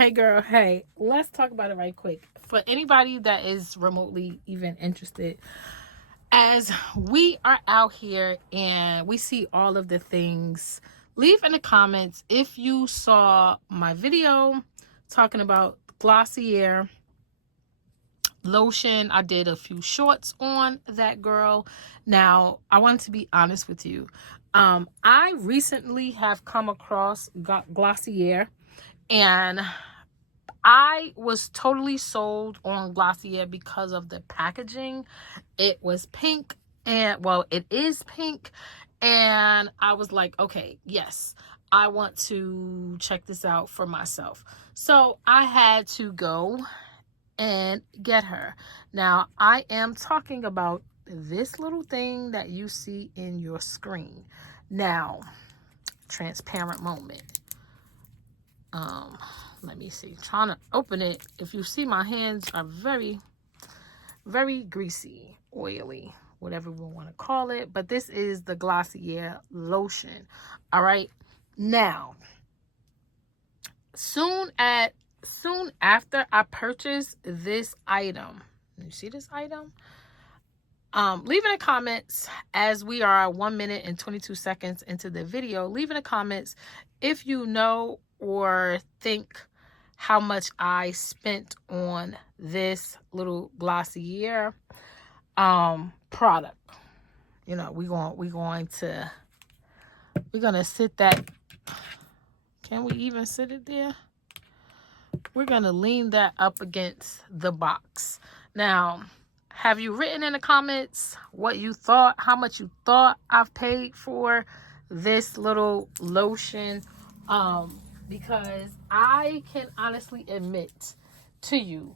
Hey girl, hey, let's talk about it right quick. For anybody that is remotely even interested, as we are out here and we see all of the things, leave in the comments if you saw my video talking about Glossier lotion. I did a few shorts on that, girl. Now, I wanted to be honest with you. I recently have come across Glossier, and I was totally sold on Glossier because of the packaging. It was pink, and well, it is pink, and I was like, okay, yes, I want to check this out for myself. So I had to go and get her. Now, I am talking about this little thing that you see in your screen. Now, transparent moment. Let me see, trying to open it. If you see, my hands are very greasy, oily, whatever we want to call it, but this is the Glossier lotion. All right, now soon after I purchased this item, you see this item, leave in the comments, as we are 1 minute and 22 seconds into the video, leave in the comments if you know or think how much I spent on this little Glossier product. You know, we're gonna sit that. Can we even sit it there? We're gonna lean that up against the box. Now, have you written in the comments what you thought, how much you thought I've paid for this little lotion? Because I can honestly admit to you,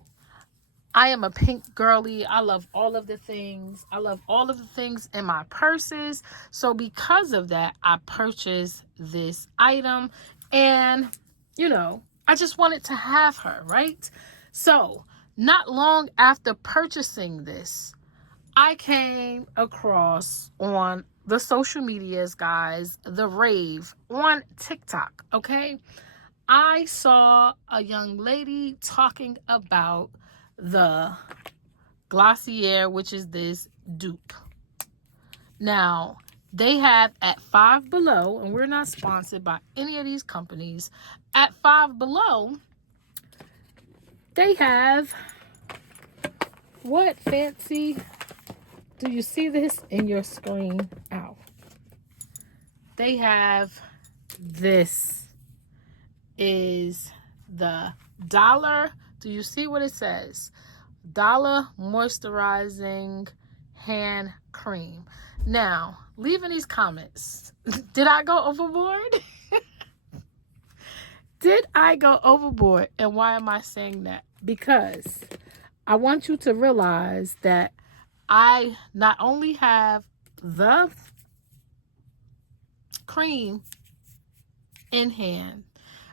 I am a pink girly. I love all of the things. I love all of the things in my purses. So because of that, I purchased this item, and, you know, I just wanted to have her, right? So not long after purchasing this, I came across on the social medias, guys, the rave on TikTok, okay? I saw a young lady talking about the Glossier, which is this dupe. Now, they have at Five Below, and we're not sponsored by any of these companies. At Five Below, they have what fancy? Do you see this in your screen? Ow. They have this is the dollar. Do you see what it says? Dollar moisturizing hand cream. Now, leave in these comments. Did I go overboard? Did I go overboard? And why am I saying that? Because I want you to realize that I not only have the cream in hand,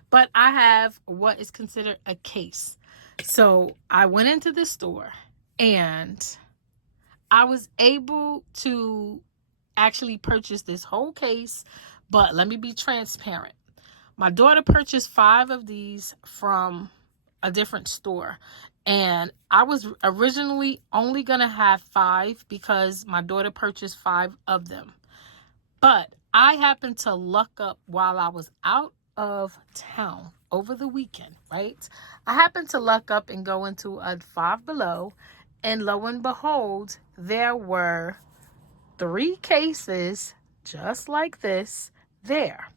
but I have what is considered a case. So I went into the store and I was able to actually purchase this whole case, but let me be transparent. My daughter purchased 5 of these from a different store, and I was originally only gonna have 5 because my daughter purchased 5 of them. But I happened to luck up while I was out of town over the weekend, right? I happened to luck up and go into a Five Below, and lo and behold, there were 3 cases just like this there.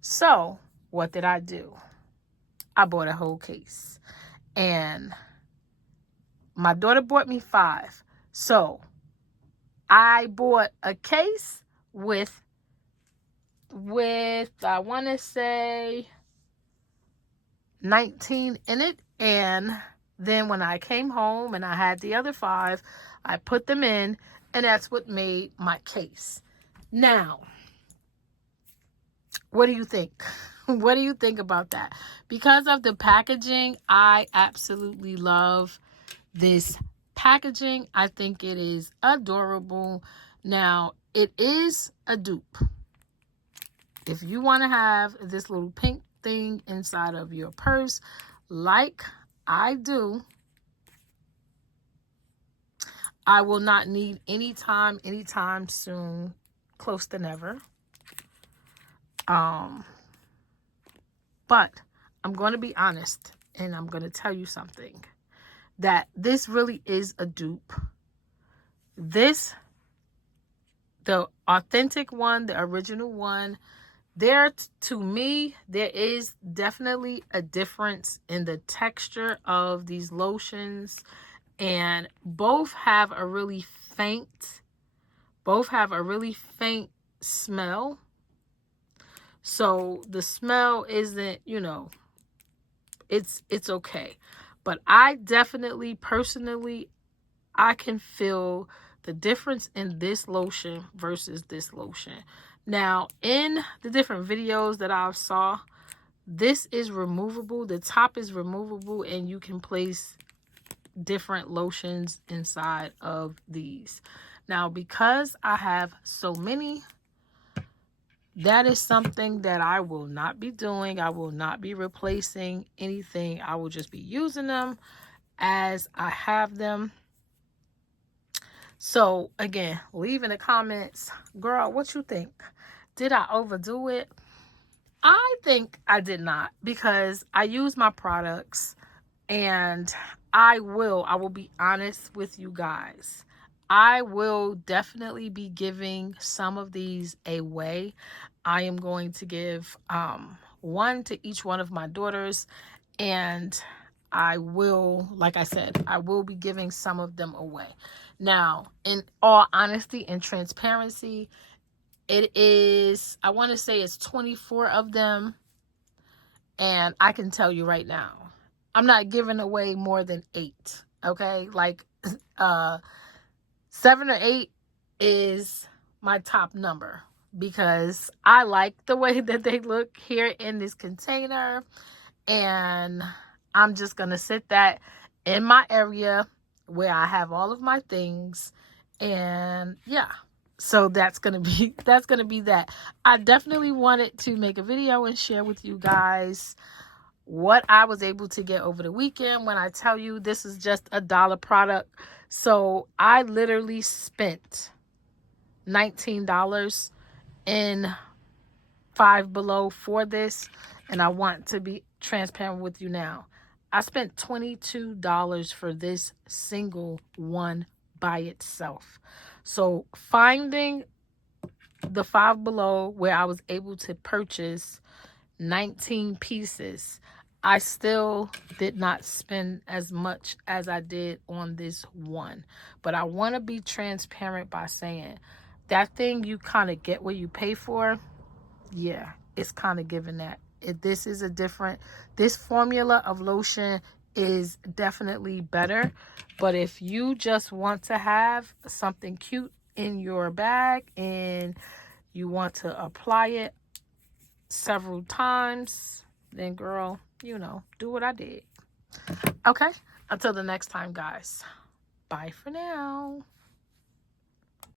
So what did I do? I bought a whole case, and my daughter bought me 5. So I bought a case with I want to say 19 in it, and then when I came home and I had the other 5, I put them in, and that's what made my case. Now, what do you think? What do you think about that? Because of the packaging, I absolutely love this packaging. I think it is adorable. Now, it is a dupe. If you want to have this little pink thing inside of your purse, like I do, I will not need anytime soon, close to never. But I'm going to be honest, and I'm going to tell you something, that this really is a dupe. This, the authentic one, the original one, to me, there is definitely a difference in the texture of these lotions, and both have a really faint smell. So the smell isn't, it's okay. But I definitely, personally, I can feel the difference in this lotion versus this lotion. Now, in the different videos that I saw, this is removable. The top is removable, and you can place different lotions inside of these. Now, because I have so many, that is something that I will not be doing. I will not be replacing anything. I will just be using them as I have them. So again, leave in the comments, girl, what you think? Did I overdo it? I think I did not, because I use my products, and I will be honest with you guys. I will definitely be giving some of these away. I am going to give one to each one of my daughters, and I will, like I said, I will be giving some of them away. Now, in all honesty and transparency, it is, I want to say it's 24 of them, and I can tell you right now, I'm not giving away more than 8, okay? Like 7 or 8 is my top number, because I like the way that they look here in this container, and I'm just gonna sit that in my area where I have all of my things, and yeah. So that's gonna be that. I definitely wanted to make a video and share with you guys what I was able to get over the weekend. When I tell you this is just a $1 product, so I literally spent $19 in Five Below for this, and I want to be transparent with you now. I spent $22 for this single one by itself. So finding the Five Below where I was able to purchase 19 pieces, I still did not spend as much as I did on this one. But I want to be transparent by saying that thing, you kind of get what you pay for. Yeah, it's kind of given that. This is a different, this formula of lotion is definitely better. But if you just want to have something cute in your bag and you want to apply it several times, then girl, do what I did. Okay, until the next time, guys. Bye for now.